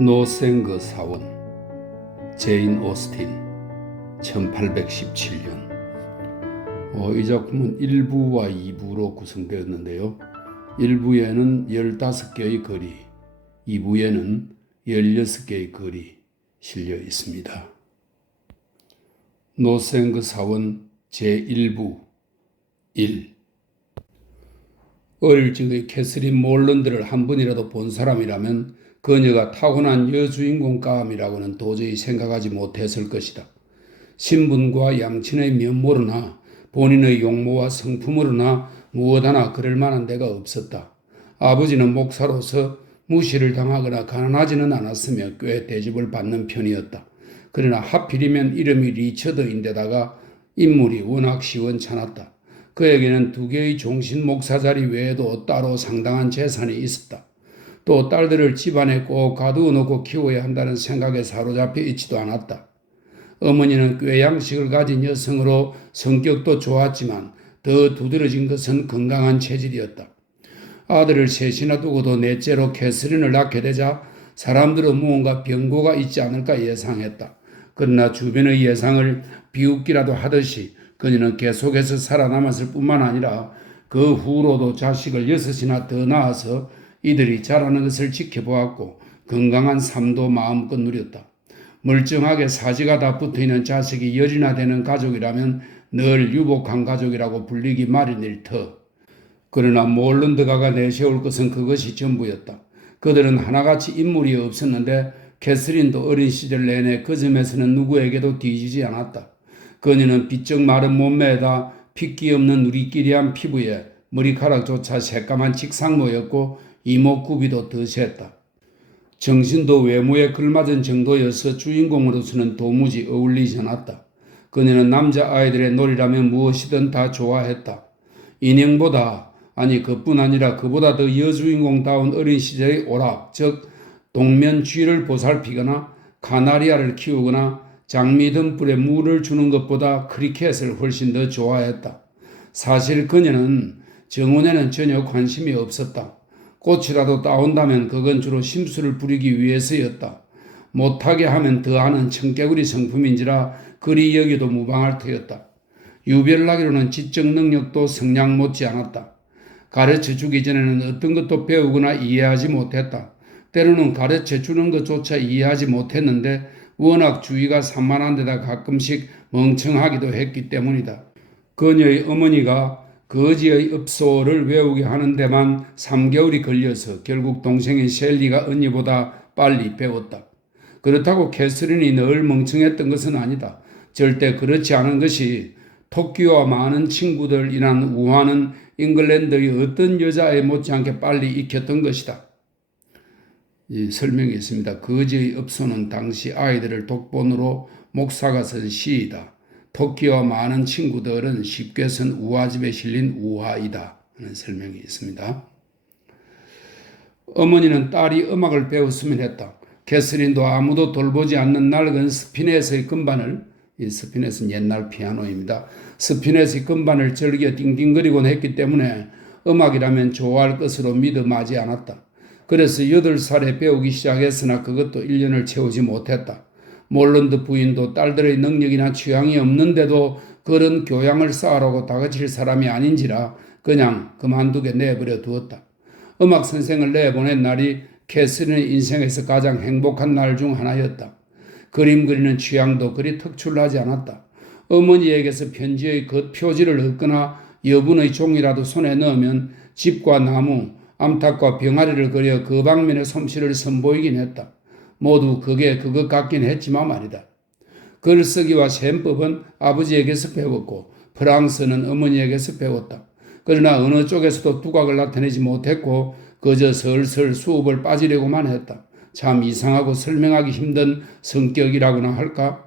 노생그 사원 제인 오스틴 1817년. 이 작품은 1부와 2부로 구성되었는데요. 1부에는 15개의 글이, 2부에는 16개의 글이 실려 있습니다. 노생그 사원 제1부 1. 어릴 적의 캐서린 몰런드를 한 번이라도 본 사람이라면 그녀가 타고난 여주인공감이라고는 도저히 생각하지 못했을 것이다. 신분과 양친의 면모로나 본인의 용모와 성품으로나 무엇 하나 그럴 만한 데가 없었다. 아버지는 목사로서 무시를 당하거나 가난하지는 않았으며 꽤 대접을 받는 편이었다. 그러나 하필이면 이름이 리처드인데다가 인물이 워낙 시원찮았다. 그에게는 2개의 종신 목사 자리 외에도 따로 상당한 재산이 있었다. 또 딸들을 집안에 꼭 가두어 놓고 키워야 한다는 생각에 사로잡혀 있지도 않았다. 어머니는 꽤 양식을 가진 여성으로 성격도 좋았지만 더 두드러진 것은 건강한 체질이었다. 아들을 셋이나 두고도 넷째로 캐서린을 낳게 되자 사람들은 무언가 병고가 있지 않을까 예상했다. 그러나 주변의 예상을 비웃기라도 하듯이 그녀는 계속해서 살아남았을 뿐만 아니라 그 후로도 자식을 6이나 더 낳아서 이들이 자라는 것을 지켜보았고 건강한 삶도 마음껏 누렸다. 멀쩡하게 사지가 다 붙어있는 자식이 10이나 되는 가족이라면 늘 유복한 가족이라고 불리기 마련일 터. 그러나 몰런드가가 내세울 것은 그것이 전부였다. 그들은 하나같이 인물이 없었는데 캐서린도 어린 시절 내내 그 점에서는 누구에게도 뒤지지 않았다. 그녀는 비쩍 마른 몸매에다 핏기 없는 누리끼리한 피부에 머리카락조차 새까만 직상모였고 이목구비도 더 셌다. 정신도 외모에 걸맞은 정도여서 주인공으로서는 도무지 어울리지 않았다. 그녀는 남자아이들의 놀이라면 무엇이든 다 좋아했다. 인형보다, 아니 그뿐 아니라 그보다 더 여주인공다운 어린 시절의 오락, 즉 동면 쥐를 보살피거나 카나리아를 키우거나 장미 등불에 물을 주는 것보다 크리켓을 훨씬 더 좋아했다. 사실 그녀는 정원에는 전혀 관심이 없었다. 꽃이라도 따온다면 그건 주로 심술을 부리기 위해서였다. 못하게 하면 더하는 청개구리 성품인지라 그리 여기도 무방할 터였다. 유별나기로는 지적 능력도 성량 못지 않았다. 가르쳐주기 전에는 어떤 것도 배우거나 이해하지 못했다. 때로는 가르쳐주는 것조차 이해하지 못했는데 워낙 주의가 산만한 데다 가끔씩 멍청하기도 했기 때문이다. 그녀의 어머니가 거지의 읍소를 외우게 하는 데만 3개월이 걸려서 결국 동생인 셸리가 언니보다 빨리 배웠다. 그렇다고 캐서린이 늘 멍청했던 것은 아니다. 절대 그렇지 않은 것이 토끼와 많은 친구들이란 우화는 잉글랜드의 어떤 여자애 못지않게 빨리 익혔던 것이다. 이 설명이 있습니다. 거지의 읍소는 당시 아이들을 독본으로 목사가 쓴 시이다. 토끼와 많은 친구들은 쉽게 쓴 우화집에 실린 우화이다 하는 설명이 있습니다. 어머니는 딸이 음악을 배웠으면 했다. 캐서린도 아무도 돌보지 않는 낡은 스피넷의 건반을, 이 스피넷은 옛날 피아노입니다. 스피넷의 건반을 즐겨 띵띵거리곤 했기 때문에 음악이라면 좋아할 것으로 믿음하지 않았다. 그래서 8살에 배우기 시작했으나 그것도 1년을 채우지 못했다. 몰런드 부인도 딸들의 능력이나 취향이 없는데도 그런 교양을 쌓으라고 다그칠 사람이 아닌지라 그냥 그만두게 내버려 두었다. 음악 선생을 내보낸 날이 캐서린의 인생에서 가장 행복한 날 중 하나였다. 그림 그리는 취향도 그리 특출나지 않았다. 어머니에게서 편지의 겉표지를 얻거나 여분의 종이라도 손에 넣으면 집과 나무, 암탉과 병아리를 그려 그 방면의 솜씨를 선보이긴 했다. 모두 그게 그것 같긴 했지만 말이다. 글쓰기와 셈법은 아버지에게서 배웠고 프랑스는 어머니에게서 배웠다. 그러나 어느 쪽에서도 두각을 나타내지 못했고 그저 슬슬 수업을 빠지려고만 했다. 참 이상하고 설명하기 힘든 성격이라고나 할까?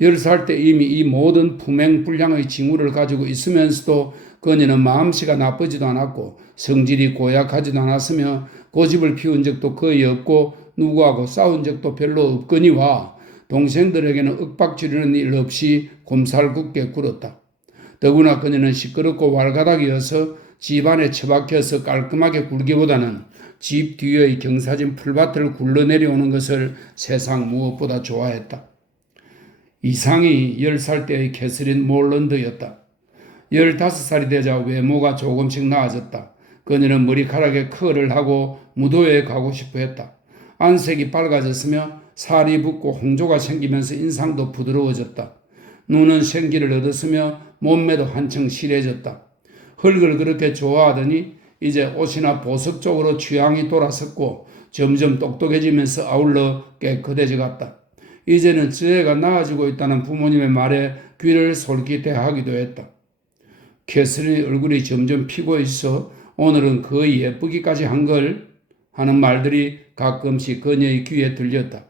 10살 때 이미 이 모든 품행불량의 징후를 가지고 있으면서도 그녀는 마음씨가 나쁘지도 않았고 성질이 고약하지도 않았으며 고집을 피운 적도 거의 없고 누구하고 싸운 적도 별로 없거니와 동생들에게는 윽박지르는 일 없이 곰살궂게 굴었다. 더구나 그녀는 시끄럽고 왈가닥이어서 집 안에 처박혀서 깔끔하게 굴기보다는 집 뒤의 경사진 풀밭을 굴러내려오는 것을 세상 무엇보다 좋아했다. 이상이 10살 때의 캐서린 몰런드였다. 15살이 되자 외모가 조금씩 나아졌다. 그녀는 머리카락에 컬을 하고 무도회에 가고 싶어 했다. 안색이 밝아졌으며 살이 붓고 홍조가 생기면서 인상도 부드러워졌다. 눈은 생기를 얻었으며 몸매도 한층 실해졌다. 흙을 그렇게 좋아하더니 이제 옷이나 보석 쪽으로 취향이 돌아섰고 점점 똑똑해지면서 아울러 깨끗해져 갔다. 이제는 지혜가 나아지고 있다는 부모님의 말에 귀를 솔깃해하기도 했다. 캐서린의 얼굴이 점점 피고 있어 오늘은 거의 예쁘기까지 한 걸 하는 말들이 가끔씩 그녀의 귀에 들렸다.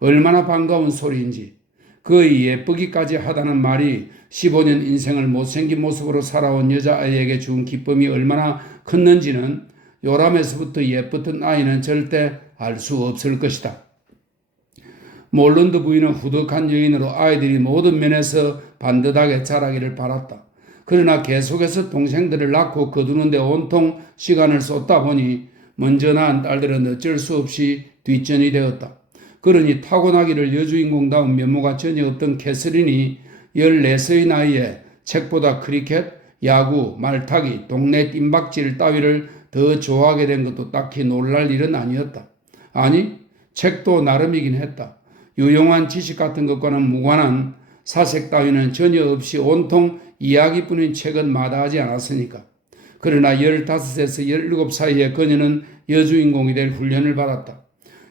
얼마나 반가운 소리인지. 거의 예쁘기까지 하다는 말이 15년 인생을 못생긴 모습으로 살아온 여자아이에게 준 기쁨이 얼마나 컸는지는 요람에서부터 예뻤던 아이는 절대 알 수 없을 것이다. 몰런드 부인은 후덕한 여인으로 아이들이 모든 면에서 반듯하게 자라기를 바랐다. 그러나 계속해서 동생들을 낳고 거두는데 온통 시간을 쏟다 보니 먼저 낳은 딸들은 어쩔 수 없이 뒷전이 되었다. 그러니 타고나기를 여주인공다운 면모가 전혀 없던 캐서린이 14세의 나이에 책보다 크리켓, 야구, 말타기, 동네 뜀박질 따위를 더 좋아하게 된 것도 딱히 놀랄 일은 아니었다. 아니, 책도 나름이긴 했다. 유용한 지식 같은 것과는 무관한 사색 따위는 전혀 없이 온통 이야기뿐인 책은 마다하지 않았으니까. 그러나 15에서 17 사이에 그녀는 여주인공이 될 훈련을 받았다.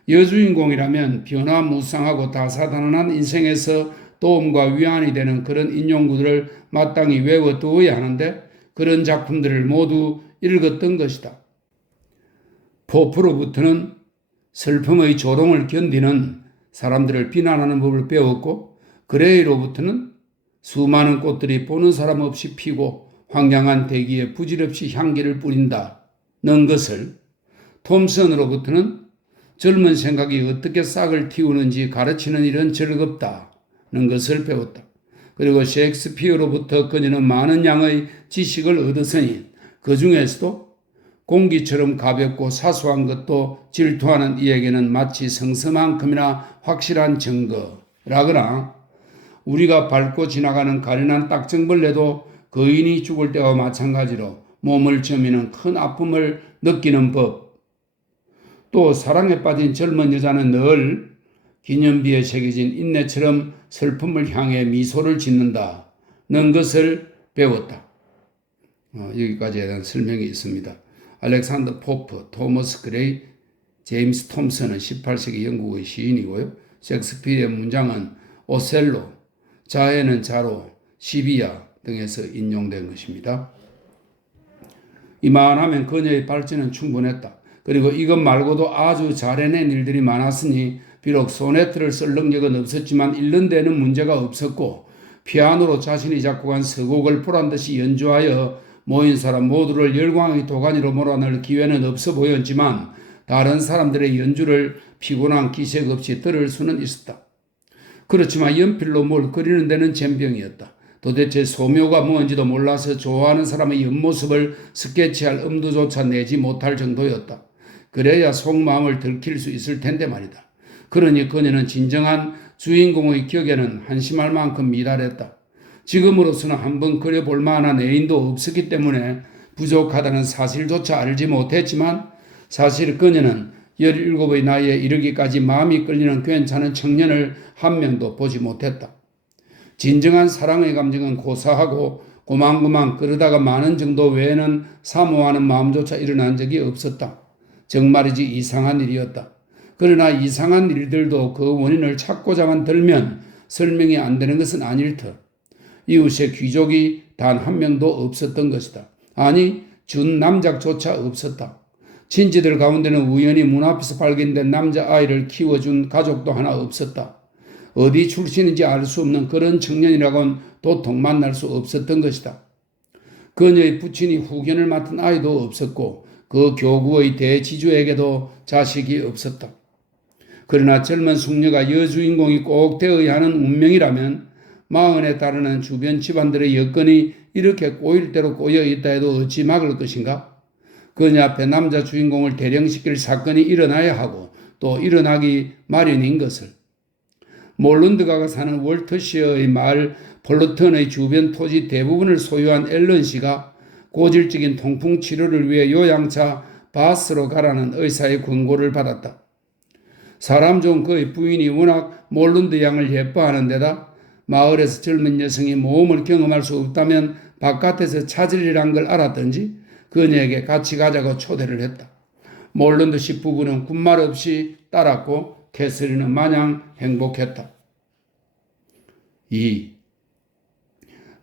여주인공이라면 변화무쌍하고 다사다난한 인생에서 도움과 위안이 되는 그런 인용구들을 마땅히 외워두어야 하는데 그런 작품들을 모두 읽었던 것이다. 포프로부터는 슬픔의 조롱을 견디는 사람들을 비난하는 법을 배웠고 그레이로부터는 수많은 꽃들이 보는 사람 없이 피고 황량한 대기에 부질없이 향기를 뿌린다는 것을, 톰슨으로부터는 젊은 생각이 어떻게 싹을 틔우는지 가르치는 일은 즐겁다는 것을 배웠다. 그리고 셰익스피어로부터 그녀는 많은 양의 지식을 얻었으니 그 중에서도 공기처럼 가볍고 사소한 것도 질투하는 이에게는 마치 성서만큼이나 확실한 증거라거나 우리가 밟고 지나가는 가련한 딱정벌레도 거인이 죽을 때와 마찬가지로 몸을 저미는 큰 아픔을 느끼는 법, 또 사랑에 빠진 젊은 여자는 늘 기념비에 새겨진 인내처럼 슬픔을 향해 미소를 짓는다는 것을 배웠다. 여기까지에 대한 설명이 있습니다. 알렉산더 포프, 토머스 그레이, 제임스 톰슨은 18세기 영국의 시인이고요. 셰익스피어의 문장은 오셀로, 자해는 자로, 시비야 등에서 인용된 것입니다. 이만하면 그녀의 발전은 충분했다. 그리고 이것 말고도 아주 잘해낸 일들이 많았으니 비록 소네트를 쓸 능력은 없었지만 읽는 데는 문제가 없었고 피아노로 자신이 작곡한 서곡을 보란듯이 연주하여 모인 사람 모두를 열광의 도가니로 몰아넣을 기회는 없어 보였지만 다른 사람들의 연주를 피곤한 기색 없이 들을 수는 있었다. 그렇지만 연필로 뭘 그리는 데는 젬병이었다. 도대체 소묘가 뭔지도 몰라서 좋아하는 사람의 옆모습을 스케치할 엄두조차 내지 못할 정도였다. 그래야 속마음을 들킬 수 있을 텐데 말이다. 그러니 그녀는 진정한 주인공의 격에는 한심할 만큼 미달했다. 지금으로서는 한번 그려볼 만한 애인도 없었기 때문에 부족하다는 사실조차 알지 못했지만 사실 그녀는 17의 나이에 이르기까지 마음이 끌리는 괜찮은 청년을 한 명도 보지 못했다. 진정한 사랑의 감정은 고사하고 고만고만 그러다가 마는 정도 외에는 사모하는 마음조차 일어난 적이 없었다. 정말이지 이상한 일이었다. 그러나 이상한 일들도 그 원인을 찾고자만 들면 설명이 안 되는 것은 아닐 터. 이웃의 귀족이 단 한 명도 없었던 것이다. 아니, 준 남작조차 없었다. 친지들 가운데는 우연히 문 앞에서 발견된 남자아이를 키워준 가족도 하나 없었다. 어디 출신인지 알 수 없는 그런 청년이라곤 도통 만날 수 없었던 것이다. 그녀의 부친이 후견을 맡은 아이도 없었고 그 교구의 대지주에게도 자식이 없었다. 그러나 젊은 숙녀가 여주인공이 꼭 되어야 하는 운명이라면 40에 달하는 주변 집안들의 여건이 이렇게 꼬일 대로 꼬여 있다 해도 어찌 막을 것인가? 그녀 앞에 남자 주인공을 대령시킬 사건이 일어나야 하고 또 일어나기 마련인 것을. 몰룬드가가 사는 월터시어의 마을 폴러턴의 주변 토지 대부분을 소유한 앨런 씨가 고질적인 통풍 치료를 위해 요양차 바스로 가라는 의사의 권고를 받았다. 사람 좋은 그의 부인이 워낙 몰룬드 양을 예뻐하는 데다 마을에서 젊은 여성이 모험을 경험할 수 없다면 바깥에서 찾으리란 걸 알았던지 그녀에게 같이 가자고 초대를 했다. 몰룬드 씨 부부는 군말 없이 따랐고 캐서린은 마냥 행복했다. 2.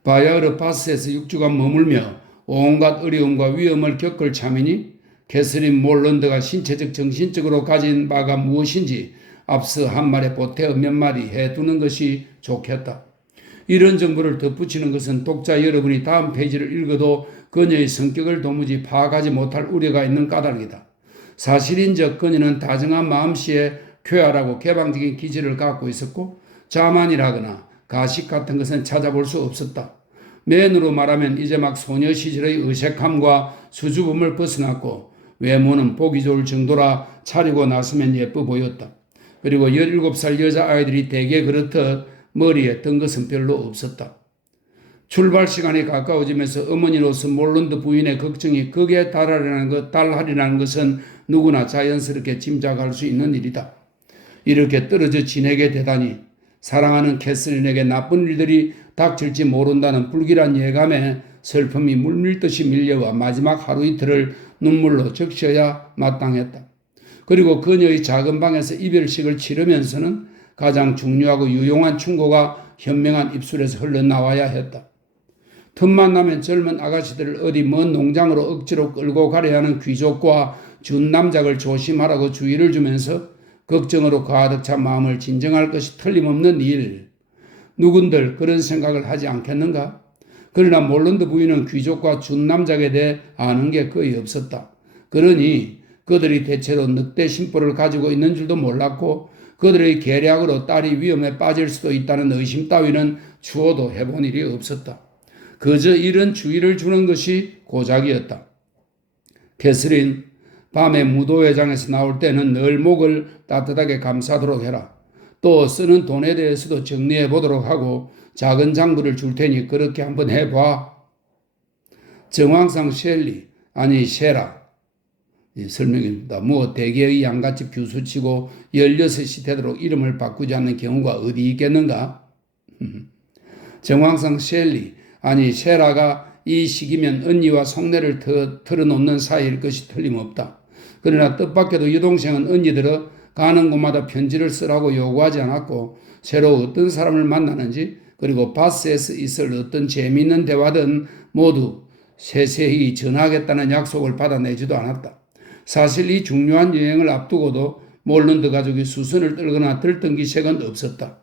바야흐르 바스에서 6주간 머물며 온갖 어려움과 위험을 겪을 참이니 캐서린 몰룬드가 신체적 정신적으로 가진 바가 무엇인지 앞서 한 말에 보태어 몇 마디 해두는 것이 좋겠다. 이런 정보를 덧붙이는 것은 독자 여러분이 다음 페이지를 읽어도 그녀의 성격을 도무지 파악하지 못할 우려가 있는 까닭이다. 사실인즉 그녀는 다정한 마음씨에 쾌활하고 개방적인 기질을 갖고 있었고 자만이라거나 가식 같은 것은 찾아볼 수 없었다. 맨으로 말하면 이제 막 소녀 시절의 어색함과 수줍음을 벗어났고 외모는 보기 좋을 정도라 차리고 나서면 예뻐 보였다. 그리고 17살 여자아이들이 대개 그렇듯 머리에 든 것은 별로 없었다. 출발 시간이 가까워지면서 어머니로서 몰룬드 부인의 걱정이 극에 달하리라는 것은 누구나 자연스럽게 짐작할 수 있는 일이다. 이렇게 떨어져 지내게 되다니 사랑하는 캐서린에게 나쁜 일들이 닥칠지 모른다는 불길한 예감에 슬픔이 물밀듯이 밀려와 마지막 하루 이틀을 눈물로 적셔야 마땅했다. 그리고 그녀의 작은 방에서 이별식을 치르면서는 가장 중요하고 유용한 충고가 현명한 입술에서 흘러나와야 했다. 틈만 나면 젊은 아가씨들을 어디 먼 농장으로 억지로 끌고 가려 하는 귀족과 준남작을 조심하라고 주의를 주면서 걱정으로 가득 찬 마음을 진정할 것이 틀림없는 일. 누군들 그런 생각을 하지 않겠는가? 그러나 몰룬드 부인은 귀족과 준남작에 대해 아는 게 거의 없었다. 그러니 그들이 대체로 늑대 심보를 가지고 있는 줄도 몰랐고 그들의 계략으로 딸이 위험에 빠질 수도 있다는 의심 따위는 추호도 해본 일이 없었다. 그저 이런 주의를 주는 것이 고작이었다. 캐서린, 밤에 무도회장에서 나올 때는 늘 목을 따뜻하게 감싸도록 해라. 또 쓰는 돈에 대해서도 정리해 보도록 하고 작은 장부를 줄 테니 그렇게 한번 해봐. 정황상 셸리, 아니 셰라. 설명입니다. 대개의 양갓집 교수치고 16이 되도록 이름을 바꾸지 않는 경우가 어디 있겠는가? 정황상 셸리, 아니 셰라가 이 시기면 언니와 속내를 털어놓는 사이일 것이 틀림없다. 그러나 뜻밖에도 여동생은 언니들은 가는 곳마다 편지를 쓰라고 요구하지 않았고 새로 어떤 사람을 만나는지 그리고 바스에서 있을 어떤 재미있는 대화든 모두 세세히 전하겠다는 약속을 받아내지도 않았다. 사실 이 중요한 여행을 앞두고도 몰룬드 가족이 수선을 떨거나 들뜬 기색은 없었다.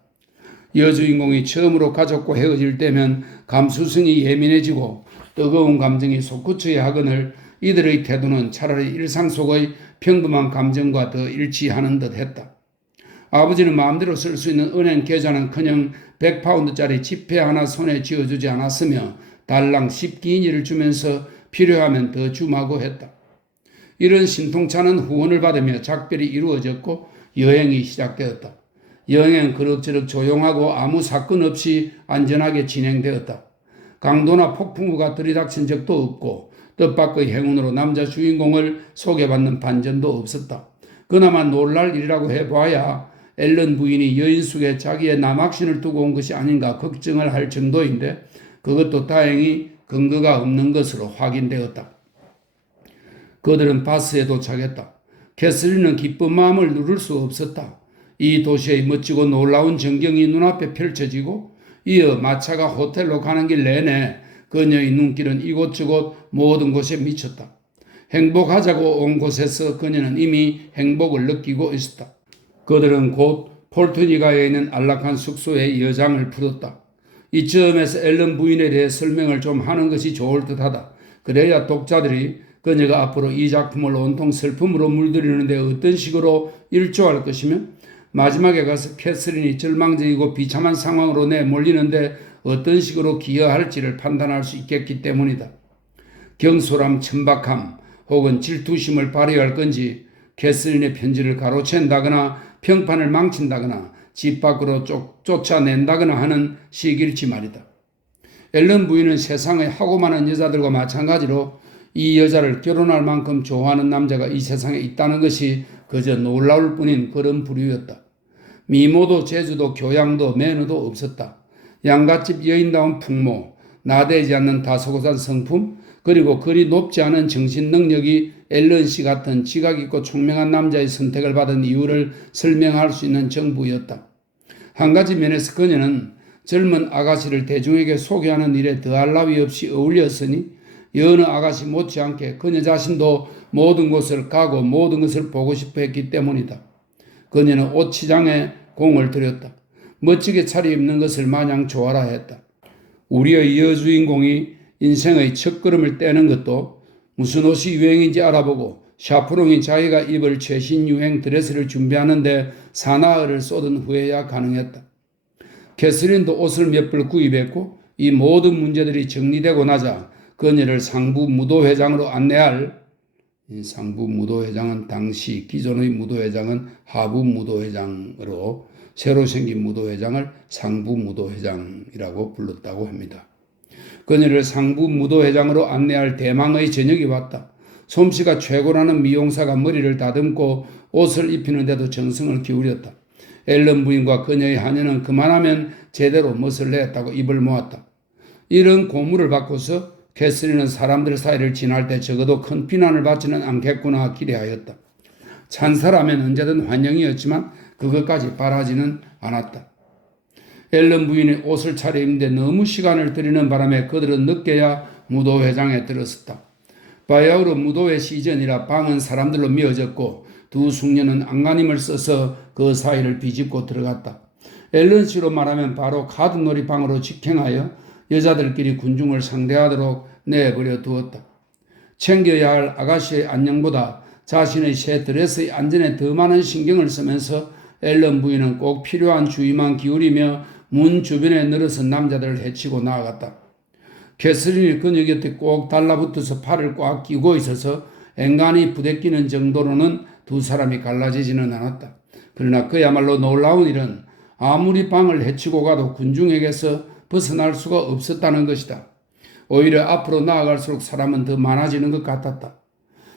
여주인공이 처음으로 가족과 헤어질 때면 감수성이 예민해지고 뜨거운 감정이 솟구쳐야 하거늘 이들의 태도는 차라리 일상 속의 평범한 감정과 더 일치하는 듯 했다. 아버지는 마음대로 쓸 수 있는 은행 계좌는커녕 100파운드짜리 지폐 하나 손에 쥐어주지 않았으며 달랑 10기니를 주면서 필요하면 더 주마고 했다. 이런 신통찮은 후원을 받으며 작별이 이루어졌고 여행이 시작되었다. 여행은 그럭저럭 조용하고 아무 사건 없이 안전하게 진행되었다. 강도나 폭풍우가 들이닥친 적도 없고 뜻밖의 행운으로 남자 주인공을 소개받는 반전도 없었다. 그나마 놀랄 일이라고 해봐야 앨런 부인이 여인 속에 자기의 남학신을 두고 온 것이 아닌가 걱정을 할 정도인데 그것도 다행히 근거가 없는 것으로 확인되었다. 그들은 바스에 도착했다. 캐서린은 기쁜 마음을 누를 수 없었다. 이 도시의 멋지고 놀라운 전경이 눈앞에 펼쳐지고 이어 마차가 호텔로 가는 길 내내 그녀의 눈길은 이곳저곳 모든 곳에 미쳤다. 행복하자고 온 곳에서 그녀는 이미 행복을 느끼고 있었다. 그들은 곧 폴트니가에 있는 안락한 숙소에 여장을 풀었다. 이쯤에서 앨런 부인에 대해 설명을 좀 하는 것이 좋을 듯하다. 그래야 독자들이 그녀가 앞으로 이 작품을 온통 슬픔으로 물들이는 데 어떤 식으로 일조할 것이며 마지막에 가서 캐서린이 절망적이고 비참한 상황으로 내몰리는데 어떤 식으로 기여할지를 판단할 수 있겠기 때문이다. 경솔함, 천박함 혹은 질투심을 발휘할 건지 캐서린의 편지를 가로챈다거나 평판을 망친다거나 집 밖으로 쫓아낸다거나 하는 시기일지 말이다. 앨런 부인은 세상에 하고 많은 여자들과 마찬가지로 이 여자를 결혼할 만큼 좋아하는 남자가 이 세상에 있다는 것이 그저 놀라울 뿐인 그런 부류였다. 미모도 재주도 교양도 매너도 없었다. 양갓집 여인다운 풍모, 나대지 않는 다소곳한 성품, 그리고 그리 높지 않은 정신 능력이 앨런 씨 같은 지각 있고 총명한 남자의 선택을 받은 이유를 설명할 수 있는 정부였다. 한 가지 면에서 그녀는 젊은 아가씨를 대중에게 소개하는 일에 더할 나위 없이 어울렸으니 여느 아가씨 못지않게 그녀 자신도 모든 곳을 가고 모든 것을 보고 싶어 했기 때문이다. 그녀는 옷치장에 공을 들였다. 멋지게 차려입는 것을 마냥 좋아라 했다. 우리의 여주인공이 인생의 첫걸음을 떼는 것도 무슨 옷이 유행인지 알아보고 샤프롱이 자기가 입을 최신 유행 드레스를 준비하는데 사나흘을 쏟은 후에야 가능했다. 캐서린도 옷을 몇 벌 구입했고 이 모든 문제들이 정리되고 나자 그녀를 상부 무도회장으로 안내할, 상부 무도회장은 당시 기존의 무도회장은 하부 무도회장으로 새로 생긴 무도회장을 상부 무도회장이라고 불렀다고 합니다. 그녀를 상부 무도회장으로 안내할 대망의 저녁이 왔다. 솜씨가 최고라는 미용사가 머리를 다듬고 옷을 입히는데도 정성을 기울였다. 앨런 부인과 그녀의 하녀는 그만하면 제대로 멋을 냈다고 입을 모았다. 이런 고무를 받고서 캐서린은 사람들 사이를 지날 때 적어도 큰 비난을 받지는 않겠구나 기대하였다. 찬사라면 언제든 환영이었지만 그것까지 바라지는 않았다. 앨런 부인이 옷을 차려입는데 너무 시간을 들이는 바람에 그들은 늦게야 무도회장에 들었었다. 바야흐로 무도회 시즌이라 방은 사람들로 메어졌고 두 숙녀는 안간힘을 써서 그 사이를 비집고 들어갔다. 앨런 씨로 말하면 바로 카드놀이 방으로 직행하여 여자들끼리 군중을 상대하도록 내버려 두었다. 챙겨야 할 아가씨의 안녕보다 자신의 새 드레스의 안전에 더 많은 신경을 쓰면서 앨런 부인은 꼭 필요한 주의만 기울이며 문 주변에 늘어선 남자들을 해치고 나아갔다. 캐서린이 그녀 곁에 꼭 달라붙어서 팔을 꽉 끼고 있어서 앵간히 부대끼는 정도로는 두 사람이 갈라지지는 않았다. 그러나 그야말로 놀라운 일은 아무리 방을 해치고 가도 군중에게서 벗어날 수가 없었다는 것이다. 오히려 앞으로 나아갈수록 사람은 더 많아지는 것 같았다.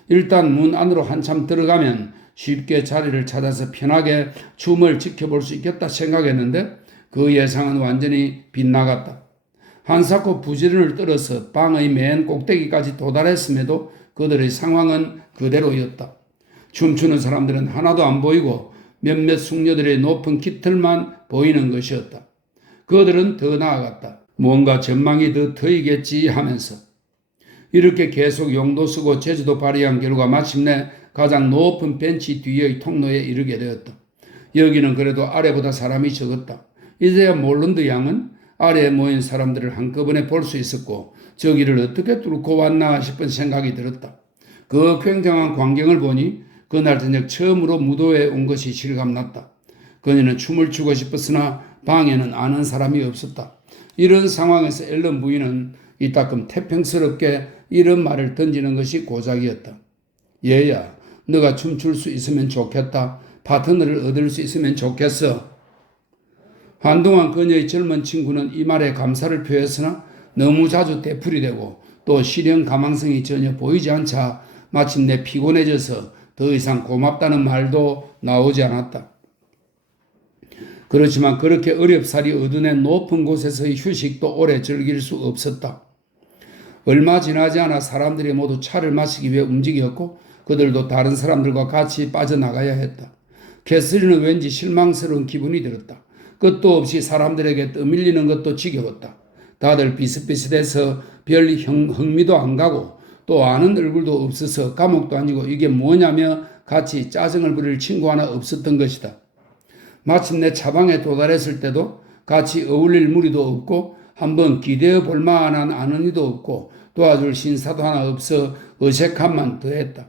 일단 문 안으로 한참 들어가면 쉽게 자리를 찾아서 편하게 춤을 지켜볼 수 있겠다 생각했는데 그 예상은 완전히 빗나갔다. 한사코 부지런을 떨어서 방의 맨 꼭대기까지 도달했음에도 그들의 상황은 그대로였다. 춤추는 사람들은 하나도 안 보이고 몇몇 숙녀들의 높은 깃털만 보이는 것이었다. 그들은 더 나아갔다. 뭔가 전망이 더 트이겠지 하면서 이렇게 계속 용도 쓰고 재주도 발휘한 결과 마침내 가장 높은 벤치 뒤의 통로에 이르게 되었다. 여기는 그래도 아래보다 사람이 적었다. 이제야 몰런드 양은 아래에 모인 사람들을 한꺼번에 볼 수 있었고 저기를 어떻게 뚫고 왔나 싶은 생각이 들었다. 그 굉장한 광경을 보니 그날 저녁 처음으로 무도회에 온 것이 실감났다. 그녀는 춤을 추고 싶었으나 방에는 아는 사람이 없었다. 이런 상황에서 앨런 부인은 이따금 태평스럽게 이런 말을 던지는 것이 고작이었다. 얘야, 너가 춤출 수 있으면 좋겠다. 파트너를 얻을 수 있으면 좋겠어. 한동안 그녀의 젊은 친구는 이 말에 감사를 표했으나 너무 자주 되풀이되고 또 실현 가망성이 전혀 보이지 않자 마침내 피곤해져서 더 이상 고맙다는 말도 나오지 않았다. 그렇지만 그렇게 어렵사리 얻어낸 높은 곳에서의 휴식도 오래 즐길 수 없었다. 얼마 지나지 않아 사람들이 모두 차를 마시기 위해 움직였고 그들도 다른 사람들과 같이 빠져나가야 했다. 캐서린은 왠지 실망스러운 기분이 들었다. 끝도 없이 사람들에게 떠밀리는 것도 지겨웠다. 다들 비슷비슷해서 별 흥미도 안 가고 또 아는 얼굴도 없어서 감옥도 아니고 이게 뭐냐며 같이 짜증을 부릴 친구 하나 없었던 것이다. 마침내 차방에 도달했을 때도 같이 어울릴 무리도 없고 한번 기대어 볼 만한 아는 이도 없고 도와줄 신사도 하나 없어 어색함만 더했다.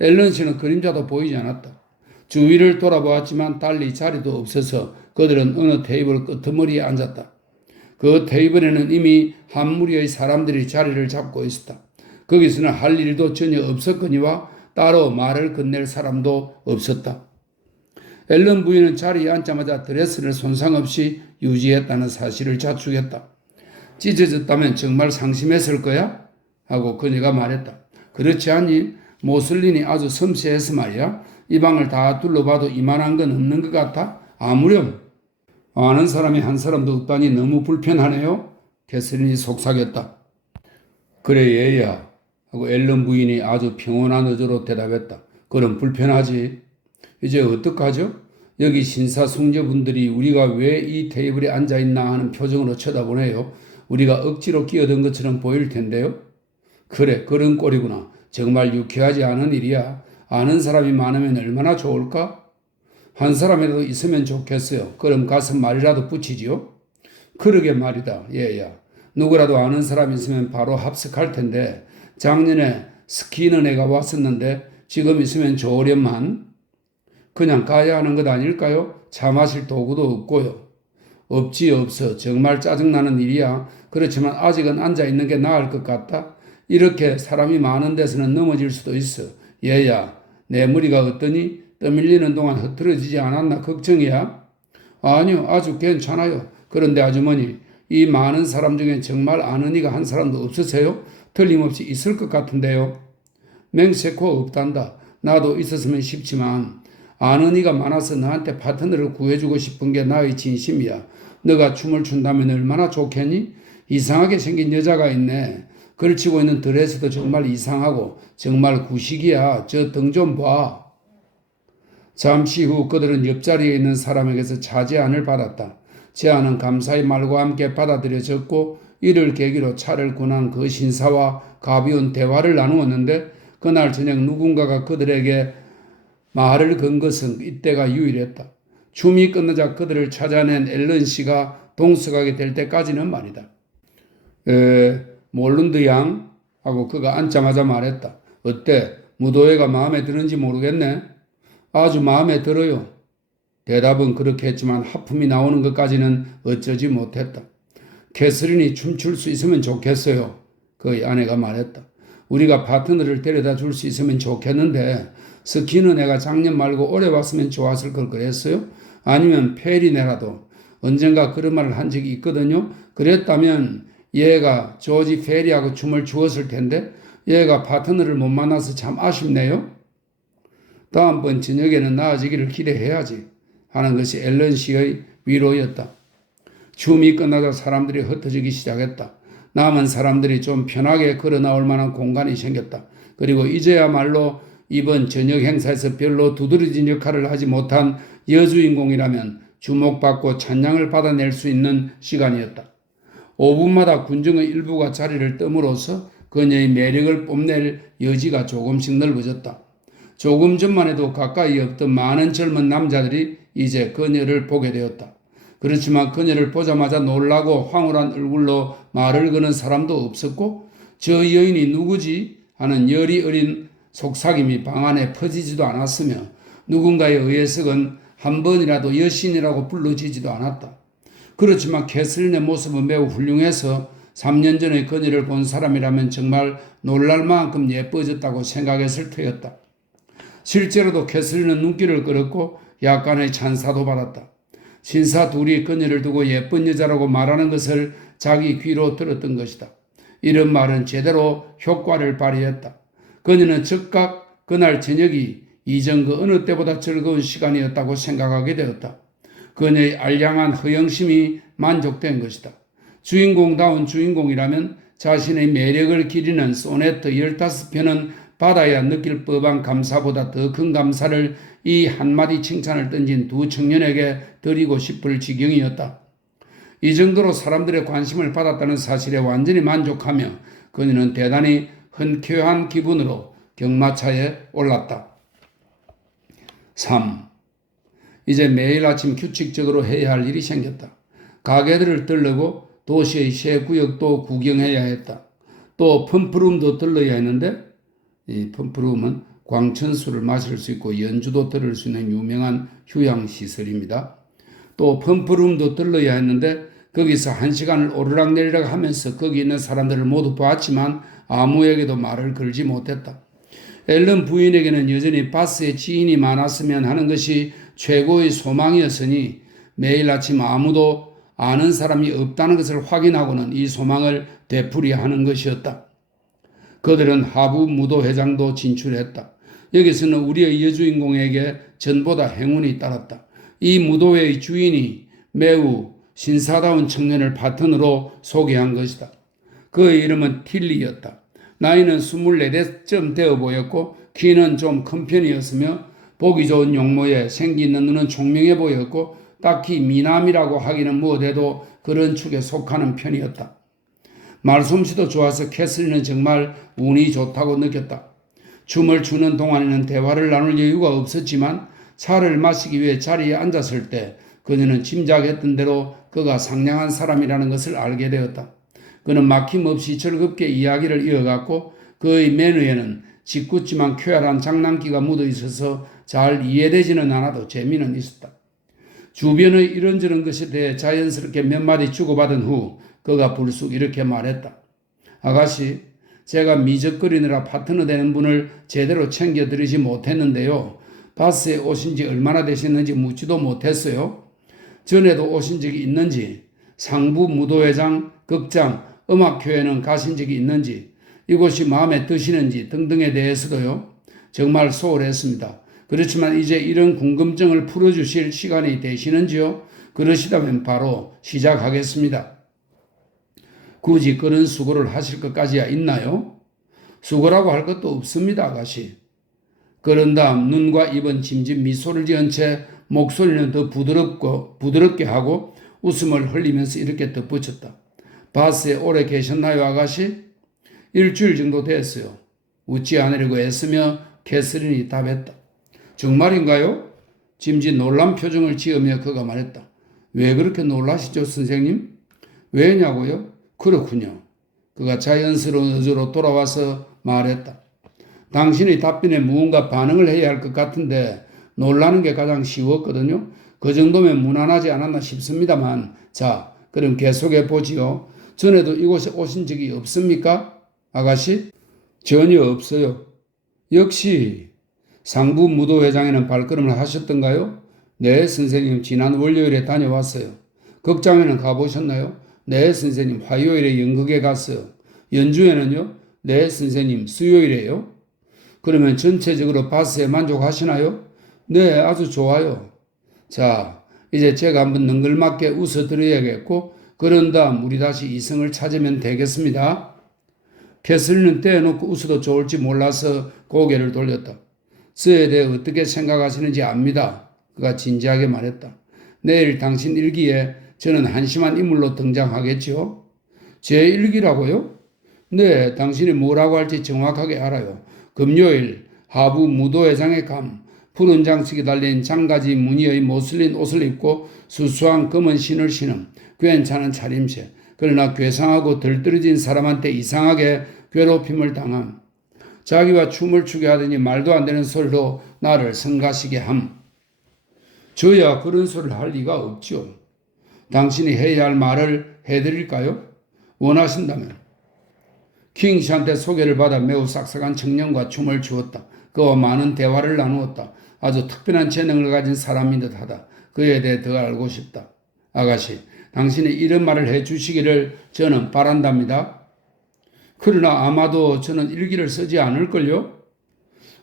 앨런 씨는 그림자도 보이지 않았다. 주위를 돌아보았지만 달리 자리도 없어서 그들은 어느 테이블 끄트머리에 앉았다. 그 테이블에는 이미 한 무리의 사람들이 자리를 잡고 있었다. 거기서는 할 일도 전혀 없었거니와 따로 말을 건넬 사람도 없었다. 앨런 부인은 자리에 앉자마자 드레스를 손상 없이 유지했다는 사실을 자축했다. 찢어졌다면 정말 상심했을 거야? 하고 그녀가 말했다. 그렇지 않니? 모슬린이 아주 섬세해서 말이야. 이 방을 다 둘러봐도 이만한 건 없는 것 같아? 아무렴. 아는 사람이 한 사람도 없다니 너무 불편하네요. 캐서린이 속삭였다. 그래 얘야 하고 앨런 부인이 아주 평온한 어조로 대답했다. 그럼 불편하지. 이제 어떡하죠? 여기 신사숙녀분들이 우리가 왜 이 테이블에 앉아있나 하는 표정으로 쳐다보네요. 우리가 억지로 끼어든 것처럼 보일 텐데요. 그래 그런 꼴이구나. 정말 유쾌하지 않은 일이야. 아는 사람이 많으면 얼마나 좋을까? 한 사람이라도 있으면 좋겠어요. 그럼 가서 말이라도 붙이지요. 그러게 말이다 얘야. 누구라도 아는 사람 있으면 바로 합석할 텐데 작년에 스키는 애가 왔었는데 지금 있으면 좋으련만. 그냥 가야 하는 것 아닐까요? 차 마실 도구도 없고요. 없지 없어. 정말 짜증나는 일이야. 그렇지만 아직은 앉아있는 게 나을 것 같다. 이렇게 사람이 많은 데서는 넘어질 수도 있어. 얘야 내 머리가 어떠니? 떠밀리는 동안 흐트러지지 않았나 걱정이야? 아니요 아주 괜찮아요. 그런데 아주머니 이 많은 사람 중에 정말 아는 이가 한 사람도 없으세요? 틀림없이 있을 것 같은데요. 맹세코 없단다. 나도 있었으면 싶지만 아는 이가 많아서 너한테 파트너를 구해주고 싶은 게 나의 진심이야. 너가 춤을 춘다면 얼마나 좋겠니? 이상하게 생긴 여자가 있네. 걸치고 있는 드레스도 정말 이상하고 정말 구식이야. 저 등 좀 봐. 잠시 후 그들은 옆자리에 있는 사람에게서 자제안을 받았다. 제안은 감사의 말과 함께 받아들여졌고 이를 계기로 차를 군한 그 신사와 가벼운 대화를 나누었는데 그날 저녁 누군가가 그들에게 말을 건 것은 이때가 유일했다. 춤이 끝나자 그들을 찾아낸 앨런 씨가 동석하게 될 때까지는 말이다. 몰룬드 양? 하고 그가 앉자마자 말했다. 어때? 무도회가 마음에 드는지 모르겠네. 아주 마음에 들어요. 대답은 그렇게 했지만 하품이 나오는 것까지는 어쩌지 못했다. 캐서린이 춤출 수 있으면 좋겠어요. 그의 아내가 말했다. 우리가 파트너를 데려다 줄 수 있으면 좋겠는데 스키는 내가 작년 말고 올해 왔으면 좋았을 걸 그랬어요? 아니면 페리네라도 언젠가 그런 말을 한 적이 있거든요. 그랬다면 얘가 조지 페리하고 춤을 추었을 텐데 얘가 파트너를 못 만나서 참 아쉽네요. 다음번 저녁에는 나아지기를 기대해야지 하는 것이 앨런 씨의 위로였다. 춤이 끝나자 사람들이 흩어지기 시작했다. 남은 사람들이 좀 편하게 걸어 나올 만한 공간이 생겼다. 그리고 이제야말로 이번 저녁 행사에서 별로 두드러진 역할을 하지 못한 여주인공이라면 주목받고 찬양을 받아낼 수 있는 시간이었다. 5분마다 군중의 일부가 자리를 뜸으로써 그녀의 매력을 뽐낼 여지가 조금씩 넓어졌다. 조금 전만 해도 가까이 없던 많은 젊은 남자들이 이제 그녀를 보게 되었다. 그렇지만 그녀를 보자마자 놀라고 황홀한 얼굴로 말을 거는 사람도 없었고 저 여인이 누구지? 하는 열이 어린 속삭임이 방 안에 퍼지지도 않았으며 누군가에 의해서는 한 번이라도 여신이라고 불러지지도 않았다. 그렇지만 캐슬린의 모습은 매우 훌륭해서 3년 전에 그녀를 본 사람이라면 정말 놀랄 만큼 예뻐졌다고 생각했을 터였다. 실제로도 캐슬린은 눈길을 끌었고 약간의 찬사도 받았다. 신사 둘이 그녀를 두고 예쁜 여자라고 말하는 것을 자기 귀로 들었던 것이다. 이런 말은 제대로 효과를 발휘했다. 그녀는 즉각 그날 저녁이 이전 그 어느 때보다 즐거운 시간이었다고 생각하게 되었다. 그녀의 알량한 허영심이 만족된 것이다. 주인공다운 주인공이라면 자신의 매력을 기리는 소네트 15편은 받아야 느낄 법한 감사보다 더 큰 감사를 이 한마디 칭찬을 던진 두 청년에게 드리고 싶을 지경이었다. 이 정도로 사람들의 관심을 받았다는 사실에 완전히 만족하며 그녀는 대단히 흔쾌한 기분으로 경마차에 올랐다. 3. 이제 매일 아침 규칙적으로 해야 할 일이 생겼다. 가게들을 들르고 도시의 새 구역도 구경해야 했다. 또 펌프룸도 들러야 했는데 이 펌프룸은 광천수를 마실 수 있고 연주도 들을 수 있는 유명한 휴양시설입니다. 또 펌프룸도 들러야 했는데 거기서 1시간을 오르락내리락 하면서 거기 있는 사람들을 모두 봤지만 아무에게도 말을 걸지 못했다. 앨런 부인에게는 여전히 바스에 지인이 많았으면 하는 것이 최고의 소망이었으니 매일 아침 아무도 아는 사람이 없다는 것을 확인하고는 이 소망을 되풀이하는 것이었다. 그들은 하부 무도회장도 진출했다. 여기서는 우리의 여주인공에게 전보다 행운이 따랐다. 이 무도회의 주인이 매우 신사다운 청년을 파트너로 소개한 것이다. 그의 이름은 틸리였다. 나이는 24쯤 되어 보였고 키는 좀 큰 편이었으며 보기 좋은 용모에 생기 있는 눈은 총명해 보였고 딱히 미남이라고 하기는 못해도 그런 축에 속하는 편이었다. 말솜씨도 좋아서 캐슬리는 정말 운이 좋다고 느꼈다. 춤을 추는 동안에는 대화를 나눌 여유가 없었지만 차를 마시기 위해 자리에 앉았을 때 그녀는 짐작했던 대로 그가 상냥한 사람이라는 것을 알게 되었다. 그는 막힘없이 즐겁게 이야기를 이어갔고 그의 매너에는 짓궂지만 쾌활한 장난기가 묻어 있어서 잘 이해되지는 않아도 재미는 있었다. 주변의 이런저런 것에 대해 자연스럽게 몇 마디 주고받은 후 그가 불쑥 이렇게 말했다. 아가씨, 제가 미적거리느라 파트너 되는 분을 제대로 챙겨드리지 못했는데요. 바스에 오신 지 얼마나 되셨는지 묻지도 못했어요. 전에도 오신 적이 있는지, 상부 무도회장, 극장, 음악회에는 가신 적이 있는지, 이곳이 마음에 드시는지 등등에 대해서도요. 정말 소홀했습니다. 그렇지만 이제 이런 궁금증을 풀어주실 시간이 되시는지요? 그러시다면 바로 시작하겠습니다. 굳이 그런 수고를 하실 것까지야 있나요? 수고라고 할 것도 없습니다, 아가씨. 그런 다음 눈과 입은 짐짓 미소를 지은 채 목소리는 더 부드럽게 하고 웃음을 흘리면서 이렇게 덧붙였다. 바스에 오래 계셨나요, 아가씨? 일주일 정도 됐어요. 웃지 않으려고 애쓰며 캐서린이 답했다. 정말인가요? 짐짓 놀란 표정을 지으며 그가 말했다. 왜 그렇게 놀라시죠, 선생님? 왜냐고요? 그렇군요. 그가 자연스러운 어조로 돌아와서 말했다. 당신의 답변에 무언가 반응을 해야 할 것 같은데 놀라는 게 가장 쉬웠거든요. 그 정도면 무난하지 않았나 싶습니다만 자, 그럼 계속해 보지요. 전에도 이곳에 오신 적이 없습니까? 아가씨? 전혀 없어요. 역시 상부 무도회장에는 발걸음을 하셨던가요? 네, 선생님. 지난 월요일에 다녀왔어요. 극장에는 가보셨나요? 네, 선생님. 화요일에 연극에 갔어요. 연주회는요? 네, 선생님. 수요일에요. 그러면 전체적으로 바스에 만족하시나요? 네, 아주 좋아요. 자, 이제 제가 한번 능글맞게 웃어드려야겠고 그런 다음 우리 다시 이성을 찾으면 되겠습니다. 캐슬리는 떼어놓고 웃어도 좋을지 몰라서 고개를 돌렸다. 저에 대해 어떻게 생각하시는지 압니다. 그가 진지하게 말했다. 내일 당신 일기에 저는 한심한 인물로 등장하겠죠? 제 일기라고요? 네, 당신이 뭐라고 할지 정확하게 알아요. 금요일 하부 무도회장의 감, 푸른 장식이 달린 장가지 무늬의 모슬린 옷을 입고 수수한 검은 신을 신음, 괜찮은 차림새. 그러나 괴상하고 덜떨어진 사람한테 이상하게 괴롭힘을 당함. 자기와 춤을 추게 하더니 말도 안 되는 소리로 나를 성가시게 함. 저야 그런 소리를 할 리가 없죠. 당신이 해야 할 말을 해드릴까요? 원하신다면. 킹씨한테 소개를 받아 매우 싹싹한 청년과 춤을 추었다. 그와 많은 대화를 나누었다. 아주 특별한 재능을 가진 사람인 듯하다. 그에 대해 더 알고 싶다. 아가씨, 당신이 이런 말을 해주시기를 저는 바란답니다. 그러나 아마도 저는 일기를 쓰지 않을걸요?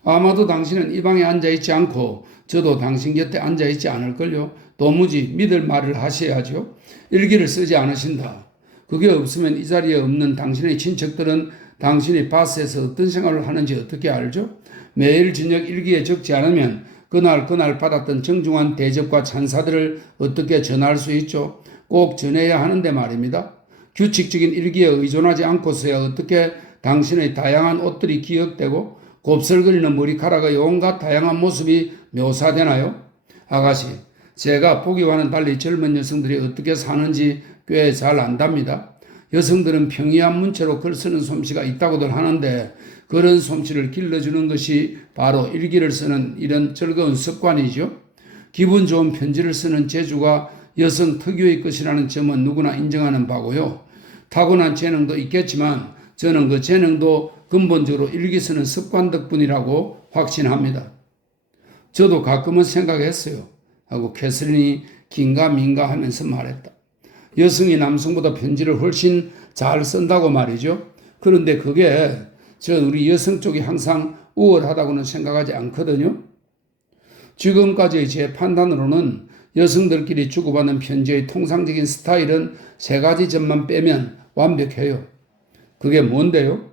아마도 당신은 이 방에 앉아있지 않고 저도 당신 곁에 앉아있지 않을걸요? 도무지 믿을 말을 하셔야죠. 일기를 쓰지 않으신다. 그게 없으면 이 자리에 없는 당신의 친척들은 당신이 바스에서 어떤 생활을 하는지 어떻게 알죠? 매일 저녁 일기에 적지 않으면 그날 받았던 정중한 대접과 찬사들을 어떻게 전할 수 있죠? 꼭 전해야 하는데 말입니다. 규칙적인 일기에 의존하지 않고서야 어떻게 당신의 다양한 옷들이 기억되고 곱슬거리는 머리카락의 온갖 다양한 모습이 묘사되나요? 아가씨, 제가 보기와는 달리 젊은 여성들이 어떻게 사는지 꽤 잘 안답니다. 여성들은 평이한 문체로 글 쓰는 솜씨가 있다고들 하는데 그런 솜씨를 길러주는 것이 바로 일기를 쓰는 이런 즐거운 습관이죠. 기분 좋은 편지를 쓰는 재주가 여성 특유의 것이라는 점은 누구나 인정하는 바고요. 타고난 재능도 있겠지만 저는 그 재능도 근본적으로 일기 쓰는 습관 덕분이라고 확신합니다. 저도 가끔은 생각했어요. 하고 캐서린이 긴가민가 하면서 말했다. 여성이 남성보다 편지를 훨씬 잘 쓴다고 말이죠. 그런데 그게 우리 여성 쪽이 항상 우월하다고는 생각하지 않거든요. 지금까지의 제 판단으로는 여성들끼리 주고받는 편지의 통상적인 스타일은 세 가지 점만 빼면 완벽해요. 그게 뭔데요?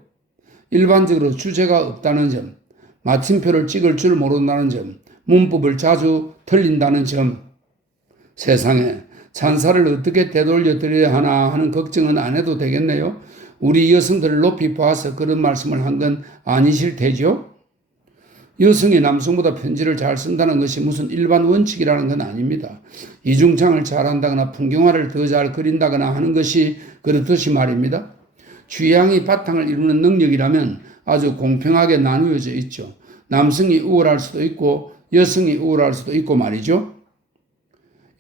일반적으로 주제가 없다는 점, 마침표를 찍을 줄 모른다는 점, 문법을 자주 틀린다는 점. 세상에 찬사를 어떻게 되돌려 드려야 하나 하는 걱정은 안 해도 되겠네요. 우리 여성들을 높이 봐서 그런 말씀을 한 건 아니실 테죠? 여성이 남성보다 편지를 잘 쓴다는 것이 무슨 일반 원칙이라는 건 아닙니다. 이중창을 잘한다거나 풍경화를 더 잘 그린다거나 하는 것이 그렇듯이 말입니다. 취향이 바탕을 이루는 능력이라면 아주 공평하게 나누어져 있죠. 남성이 우월할 수도 있고 여성이 우월할 수도 있고 말이죠.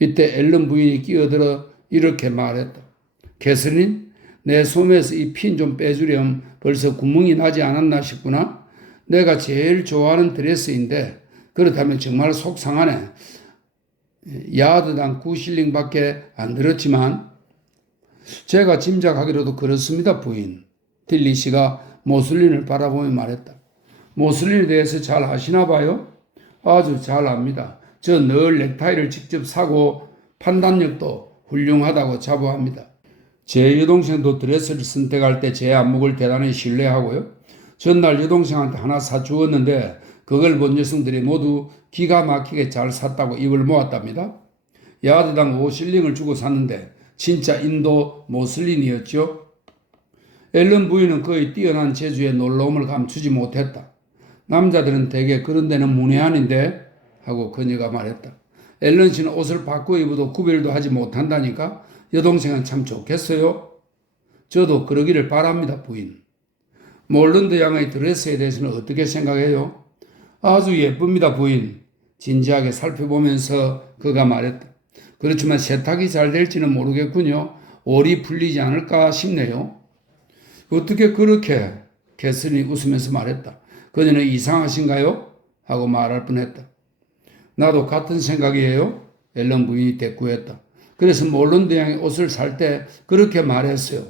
이때 앨런 부인이 끼어들어 이렇게 말했다. 캐서린, 내 소매에서 이 핀 좀 빼주렴. 벌써 구멍이 나지 않았나 싶구나. 내가 제일 좋아하는 드레스인데 그렇다면 정말 속상하네. 야드당 9실링밖에 안 들었지만 제가 짐작하기로도 그렇습니다, 부인. 딜리 씨가 모슬린을 바라보며 말했다. 모슬린에 대해서 잘 아시나 봐요? 아주 잘 압니다. 저 늘 넥타이를 직접 사고 판단력도 훌륭하다고 자부합니다. 제 여동생도 드레스를 선택할 때 제 안목을 대단히 신뢰하고요. 전날 여동생한테 하나 사주었는데 그걸 본 여성들이 모두 기가 막히게 잘 샀다고 입을 모았답니다. 야드당 5실링을 주고 샀는데 진짜 인도 모슬린이었죠. 앨런 부인은 그의 뛰어난 재주에 놀라움을 감추지 못했다. 남자들은 대개 그런 데는 문외한인데 하고 그녀가 말했다. 앨런 씨는 옷을 바꿔 입어도 구별도 하지 못한다니까 여동생은 참 좋겠어요. 저도 그러기를 바랍니다, 부인. 몰런드 양의 드레스에 대해서는 어떻게 생각해요? 아주 예쁩니다, 부인. 진지하게 살펴보면서 그가 말했다. 그렇지만 세탁이 잘 될지는 모르겠군요. 올이 풀리지 않을까 싶네요. 어떻게 그렇게? 캐서린이 웃으면서 말했다. 그녀는 이상하신가요? 하고 말할 뻔했다. 나도 같은 생각이에요. 앨런 부인이 대꾸했다. 그래서 몰런드 양의 옷을 살 때 그렇게 말했어요.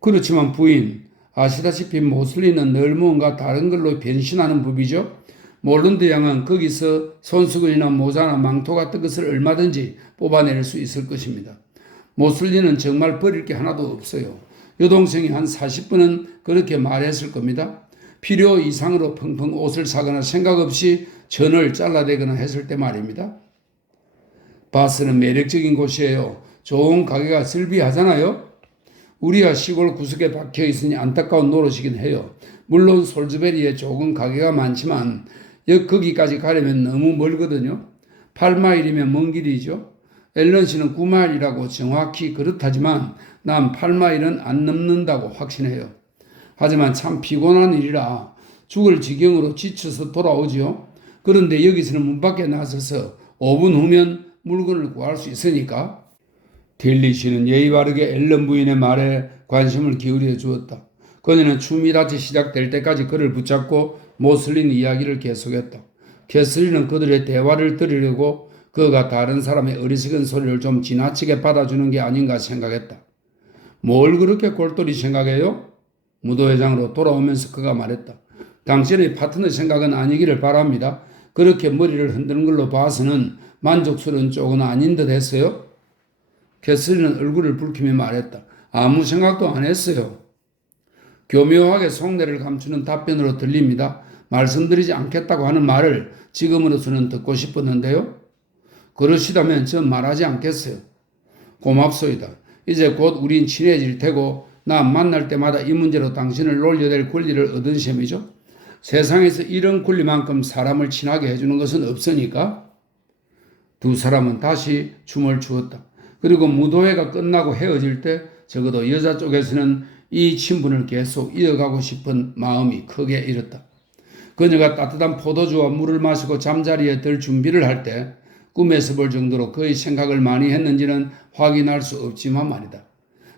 그렇지만 부인, 아시다시피 모슬린은 늘 무언가 다른 걸로 변신하는 법이죠. 몰런드 양은 거기서 손수건이나 모자나 망토 같은 것을 얼마든지 뽑아낼 수 있을 것입니다. 모슬린은 정말 버릴 게 하나도 없어요. 여동생이 한 40분은 그렇게 말했을 겁니다. 필요 이상으로 펑펑 옷을 사거나 생각 없이 전을 잘라대거나 했을 때 말입니다. 바스는 매력적인 곳이에요. 좋은 가게가 슬비하잖아요. 우리가 시골 구석에 박혀 있으니 안타까운 노릇이긴 해요. 물론 솔즈베리에 좋은 가게가 많지만 거기까지 가려면 너무 멀거든요. 8마일이면 먼 길이죠. 앨런 씨는 9마일이라고 정확히 그렇다지만 난 8마일은 안 넘는다고 확신해요. 하지만 참 피곤한 일이라 죽을 지경으로 지쳐서 돌아오지요. 그런데 여기서는 문 밖에 나서서 5분 후면 물건을 구할 수 있으니까. 딜리 씨는 예의 바르게 앨런 부인의 말에 관심을 기울여 주었다. 그녀는 춤이 다시 시작될 때까지 그를 붙잡고 모슬린 이야기를 계속했다. 캐서린은 그들의 대화를 들으려고 그가 다른 사람의 어리석은 소리를 좀 지나치게 받아주는 게 아닌가 생각했다. 뭘 그렇게 골똘히 생각해요? 무도회장으로 돌아오면서 그가 말했다. 당신의 파트너 생각은 아니기를 바랍니다. 그렇게 머리를 흔드는 걸로 봐서는 만족스러운 쪽은 아닌 듯 했어요. 캐서린은 얼굴을 붉히며 말했다. 아무 생각도 안 했어요. 교묘하게 속내를 감추는 답변으로 들립니다. 말씀드리지 않겠다고 하는 말을 지금으로서는 듣고 싶었는데요. 그러시다면 전 말하지 않겠어요. 고맙소이다. 이제 곧 우린 친해질 테고 나 만날 때마다 이 문제로 당신을 놀려댈 권리를 얻은 셈이죠. 세상에서 이런 권리만큼 사람을 친하게 해주는 것은 없으니까. 두 사람은 다시 춤을 추었다. 그리고 무도회가 끝나고 헤어질 때 적어도 여자 쪽에서는 이 친분을 계속 이어가고 싶은 마음이 크게 일었다. 그녀가 따뜻한 포도주와 물을 마시고 잠자리에 들 준비를 할 때 꿈에서 볼 정도로 그의 생각을 많이 했는지는 확인할 수 없지만 말이다.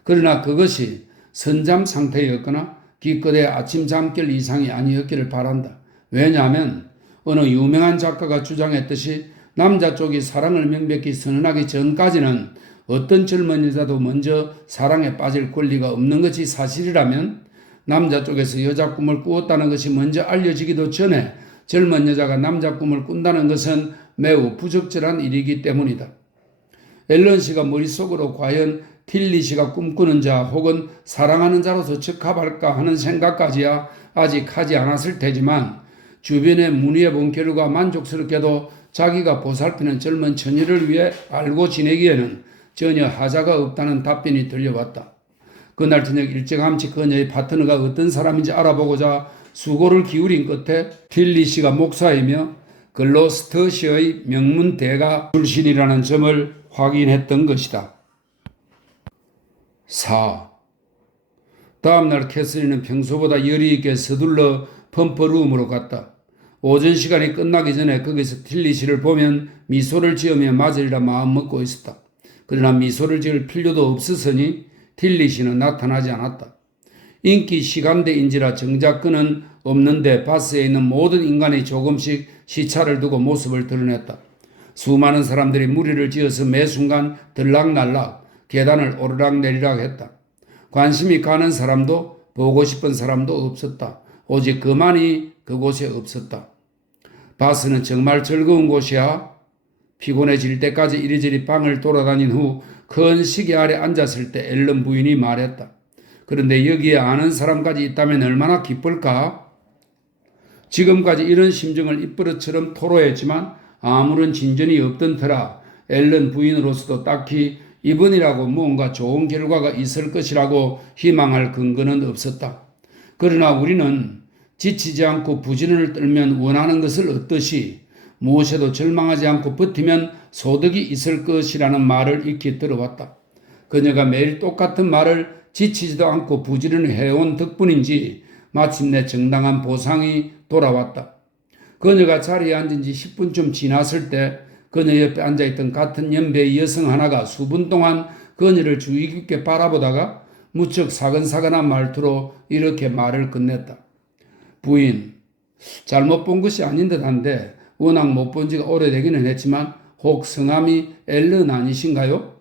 그러나 그것이 선잠 상태였거나 기껏해 아침 잠결 이상이 아니었기를 바란다. 왜냐하면 어느 유명한 작가가 주장했듯이 남자 쪽이 사랑을 명백히 선언하기 전까지는 어떤 젊은 여자도 먼저 사랑에 빠질 권리가 없는 것이 사실이라면 남자 쪽에서 여자 꿈을 꾸었다는 것이 먼저 알려지기도 전에 젊은 여자가 남자 꿈을 꾼다는 것은 매우 부적절한 일이기 때문이다. 앨런 씨가 머릿속으로 과연 틸리 씨가 꿈꾸는 자 혹은 사랑하는 자로서 적합할까 하는 생각까지야 아직 하지 않았을 테지만 주변에 문의해 본 결과 만족스럽게도 자기가 보살피는 젊은 처녀를 위해 알고 지내기에는 전혀 하자가 없다는 답변이 들려왔다. 그날 저녁 일찌감치 그녀의 파트너가 어떤 사람인지 알아보고자 수고를 기울인 끝에 틸리 씨가 목사이며 글로스터시의 명문 대가 출신이라는 점을 확인했던 것이다. 4. 다음날 캐서린은 평소보다 열이 있게 서둘러 펌퍼룸으로 갔다. 오전 시간이 끝나기 전에 거기서 틸리 씨를 보면 미소를 지으며 맞으리라 마음먹고 있었다. 그러나 미소를 지을 필요도 없었으니 틸리 씨는 나타나지 않았다. 인기 시간대인지라 정작 그는 없는데 바스에 있는 모든 인간이 조금씩 시차를 두고 모습을 드러냈다. 수많은 사람들이 무리를 지어서 매 순간 들락날락 계단을 오르락내리락 했다. 관심이 가는 사람도 보고 싶은 사람도 없었다. 오직 그만이 그곳에 없었다. 바스는 정말 즐거운 곳이야. 피곤해질 때까지 이리저리 방을 돌아다닌 후 큰 시계 아래 앉았을 때 앨런 부인이 말했다. 그런데 여기에 아는 사람까지 있다면 얼마나 기쁠까? 지금까지 이런 심정을 입버릇처럼 토로했지만 아무런 진전이 없던 터라 앨런 부인으로서도 딱히 이번이라고 뭔가 좋은 결과가 있을 것이라고 희망할 근거는 없었다. 그러나 우리는 지치지 않고 부지런을 떨면 원하는 것을 얻듯이 무엇에도 절망하지 않고 버티면 소득이 있을 것이라는 말을 익히 들어왔다. 그녀가 매일 똑같은 말을 지치지도 않고 부지런히 해온 덕분인지 마침내 정당한 보상이 돌아왔다. 그녀가 자리에 앉은 지 10분쯤 지났을 때 그녀 옆에 앉아있던 같은 연배의 여성 하나가 수분 동안 그녀를 주의 깊게 바라보다가 무척 사근사근한 말투로 이렇게 말을 끝냈다. 부인, 잘못 본 것이 아닌 듯한데 워낙 못 본 지가 오래되기는 했지만 혹 성함이 앨런 아니신가요?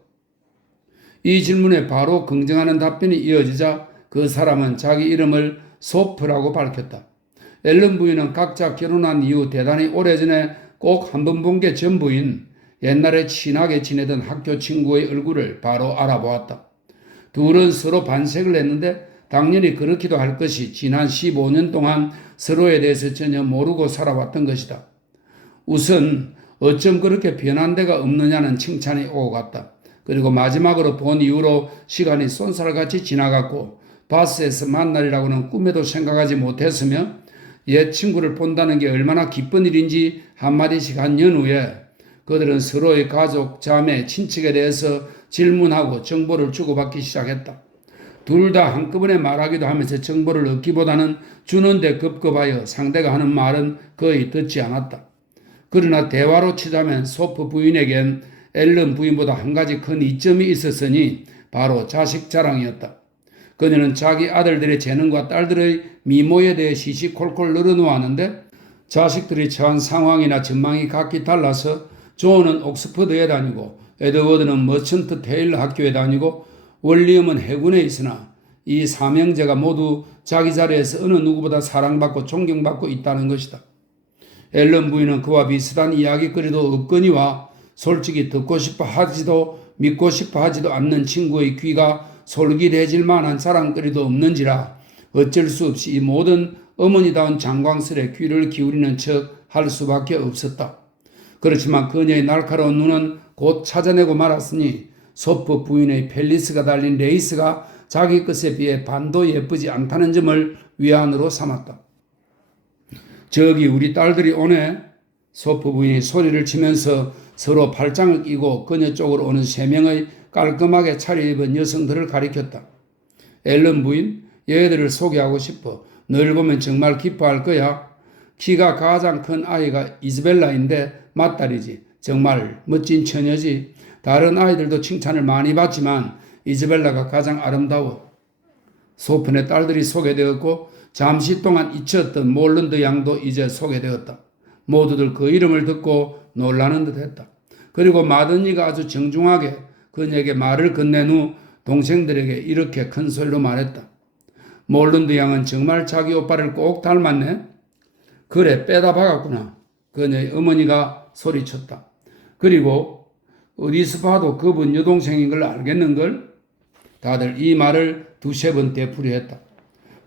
이 질문에 바로 긍정하는 답변이 이어지자 그 사람은 자기 이름을 소프라고 밝혔다. 앨런 부인은 각자 결혼한 이후 대단히 오래전에 꼭 한 번 본 게 전부인 옛날에 친하게 지내던 학교 친구의 얼굴을 바로 알아보았다. 둘은 서로 반색을 했는데 당연히 그렇기도 할 것이 지난 15년 동안 서로에 대해서 전혀 모르고 살아왔던 것이다. 우선 어쩜 그렇게 변한 데가 없느냐는 칭찬이 오고 갔다. 그리고 마지막으로 본 이후로 시간이 쏜살같이 지나갔고 바스에서 만날이라고는 꿈에도 생각하지 못했으며 옛 친구를 본다는 게 얼마나 기쁜 일인지 한마디씩 한 연후에 그들은 서로의 가족, 자매, 친척에 대해서 질문하고 정보를 주고받기 시작했다. 둘 다 한꺼번에 말하기도 하면서 정보를 얻기보다는 주는데 급급하여 상대가 하는 말은 거의 듣지 않았다. 그러나 대화로 치자면 소프 부인에겐 앨런 부인보다 한 가지 큰 이점이 있었으니 바로 자식 자랑이었다. 그녀는 자기 아들들의 재능과 딸들의 미모에 대해 시시콜콜 늘어놓았는데 자식들이 처한 상황이나 전망이 각기 달라서 존은 옥스퍼드에 다니고 에드워드는 머천트 테일러 학교에 다니고 월리엄은 해군에 있으나 이 삼형제가 모두 자기 자리에서 어느 누구보다 사랑받고 존경받고 있다는 것이다. 앨런 부인은 그와 비슷한 이야기거리도 없거니와 솔직히 듣고 싶어 하지도 믿고 싶어 하지도 않는 친구의 귀가 솔깃해질 만한 자랑거리도 없는지라 어쩔 수 없이 이 모든 어머니다운 장광설에 귀를 기울이는 척 할 수밖에 없었다. 그렇지만 그녀의 날카로운 눈은 곧 찾아내고 말았으니 소프 부인의 펠리스가 달린 레이스가 자기 것에 비해 반도 예쁘지 않다는 점을 위안으로 삼았다. 저기 우리 딸들이 오네. 소프 부인이 소리를 치면서 서로 팔짱을 끼고 그녀 쪽으로 오는 3명의 깔끔하게 차려입은 여성들을 가리켰다. 앨런 부인, 얘들을 소개하고 싶어. 너를 보면 정말 기뻐할 거야. 키가 가장 큰 아이가 이즈벨라인데 맏딸이지. 정말 멋진 처녀지. 다른 아이들도 칭찬을 많이 받지만 이즈벨라가 가장 아름다워. 소픈의 딸들이 소개되었고 잠시 동안 잊혔던 몰런드 양도 이제 소개되었다. 모두들 그 이름을 듣고 놀라는 듯 했다. 그리고 마더니가 아주 정중하게 그녀에게 말을 건넨 후 동생들에게 이렇게 큰 소리로 말했다. 몰런드 양은 정말 자기 오빠를 꼭 닮았네. 그래, 빼다 박았구나. 그녀의 어머니가 소리쳤다. 그리고 어디서 봐도 그분 여동생인 걸 알겠는걸? 다들 이 말을 두세 번 되풀이했다.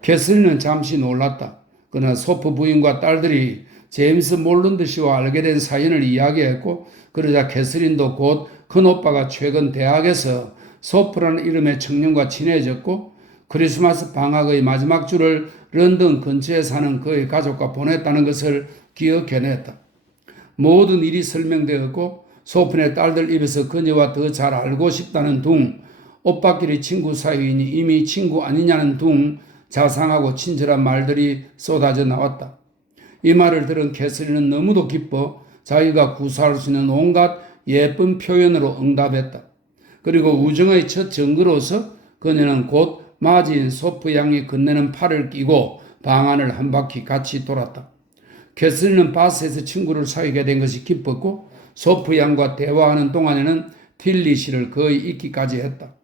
캐슬리는 잠시 놀랐다. 그러나 소프 부인과 딸들이 제임스 몰런드 씨와 알게 된 사연을 이야기했고 그러자 캐슬린도 곧 큰오빠가 최근 대학에서 소프라는 이름의 청년과 친해졌고 크리스마스 방학의 마지막 주를 런던 근처에 사는 그의 가족과 보냈다는 것을 기억해냈다. 모든 일이 설명되었고 소픈의 딸들 입에서 그녀와 더 잘 알고 싶다는 둥, 오빠끼리 친구 사이이니 이미 친구 아니냐는 둥 자상하고 친절한 말들이 쏟아져 나왔다. 이 말을 들은 캐슬리는 너무도 기뻐 자기가 구사할 수 있는 온갖 예쁜 표현으로 응답했다. 그리고 우정의 첫 증거로서 그녀는 곧 맞이인 소프 양이 건네는 팔을 끼고 방 안을 한 바퀴 같이 돌았다. 캐슬리는 바스에서 친구를 사귀게 된 것이 기뻤고 소프 양과 대화하는 동안에는 틸리 씨를 거의 잊기까지 했다.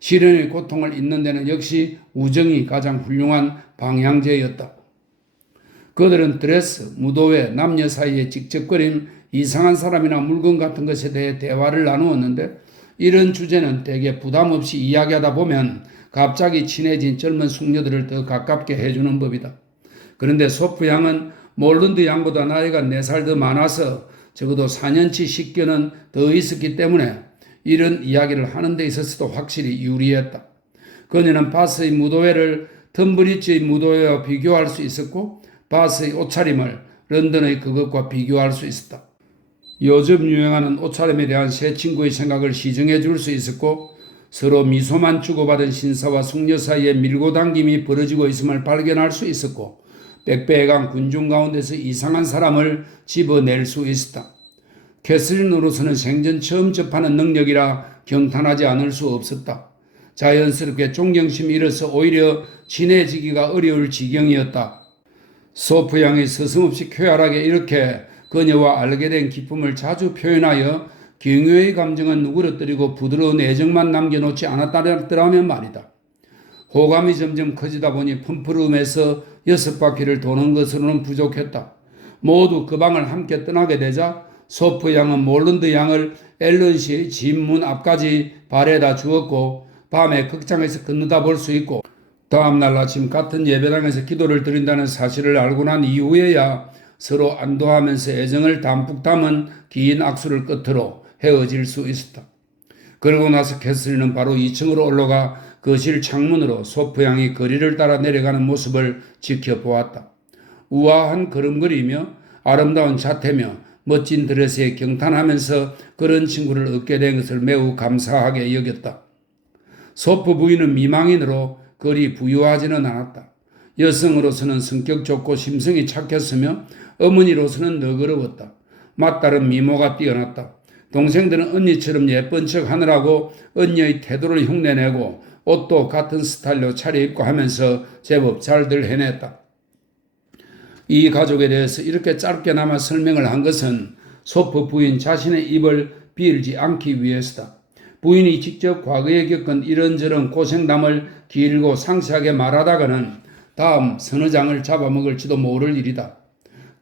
시련의 고통을 잊는 데는 역시 우정이 가장 훌륭한 방향제였다. 그들은 드레스, 무도회, 남녀 사이의 직접거림, 이상한 사람이나 물건 같은 것에 대해 대화를 나누었는데 이런 주제는 대개 부담 없이 이야기하다 보면 갑자기 친해진 젊은 숙녀들을 더 가깝게 해주는 법이다. 그런데 소프 양은 몰런드 양보다 나이가 4살 더 많아서 적어도 4년치 10견은 더 있었기 때문에 이런 이야기를 하는 데 있어서도 확실히 유리했다. 그녀는 바스의 무도회를 텀브리지의 무도회와 비교할 수 있었고 바스의 옷차림을 런던의 그것과 비교할 수 있었다. 요즘 유행하는 옷차림에 대한 새 친구의 생각을 시정해 줄 수 있었고 서로 미소만 주고받은 신사와 숙녀 사이에 밀고 당김이 벌어지고 있음을 발견할 수 있었고 빽빽한 군중 가운데서 이상한 사람을 집어낼 수 있었다. 캐슬린으로서는 생전 처음 접하는 능력이라 경탄하지 않을 수 없었다. 자연스럽게 존경심이 일어서 오히려 친해지기가 어려울 지경이었다. 소프 양이 서슴없이 쾌활하게 이렇게 그녀와 알게 된 기쁨을 자주 표현하여 경외의 감정은 누그러뜨리고 부드러운 애정만 남겨놓지 않았더라면 말이다. 호감이 점점 커지다 보니 펌프룸에서 6바퀴를 도는 것으로는 부족했다. 모두 그 방을 함께 떠나게 되자 소프 양은 몰런드 양을 앨런 씨의 집 문 앞까지 발에다 주었고 밤에 극장에서 건너다 볼 수 있고 다음날 아침 같은 예배당에서 기도를 드린다는 사실을 알고 난 이후에야 서로 안도하면서 애정을 담뿍 담은 긴 악수를 끝으로 헤어질 수 있었다. 그러고 나서 캐슬리는 바로 2층으로 올라가 거실 창문으로 소프 양이 거리를 따라 내려가는 모습을 지켜보았다. 우아한 걸음걸이며 아름다운 자태며 멋진 드레스에 경탄하면서 그런 친구를 얻게 된 것을 매우 감사하게 여겼다. 소프 부인은 미망인으로 그리 부유하지는 않았다. 여성으로서는 성격 좋고 심성이 착했으며 어머니로서는 너그러웠다. 맏딸은 미모가 뛰어났다. 동생들은 언니처럼 예쁜 척 하느라고 언니의 태도를 흉내내고 옷도 같은 스타일로 차려입고 하면서 제법 잘들 해냈다. 이 가족에 대해서 이렇게 짧게나마 설명을 한 것은 소프 부인 자신의 입을 비울지 않기 위해서다. 부인이 직접 과거에 겪은 이런저런 고생담을 길고 상세하게 말하다가는 다음 서너 장을 잡아먹을지도 모를 일이다.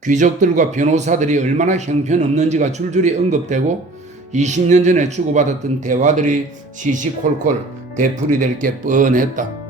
귀족들과 변호사들이 얼마나 형편없는지가 줄줄이 언급되고 20년 전에 주고받았던 대화들이 시시콜콜 되풀이될 게 뻔했다.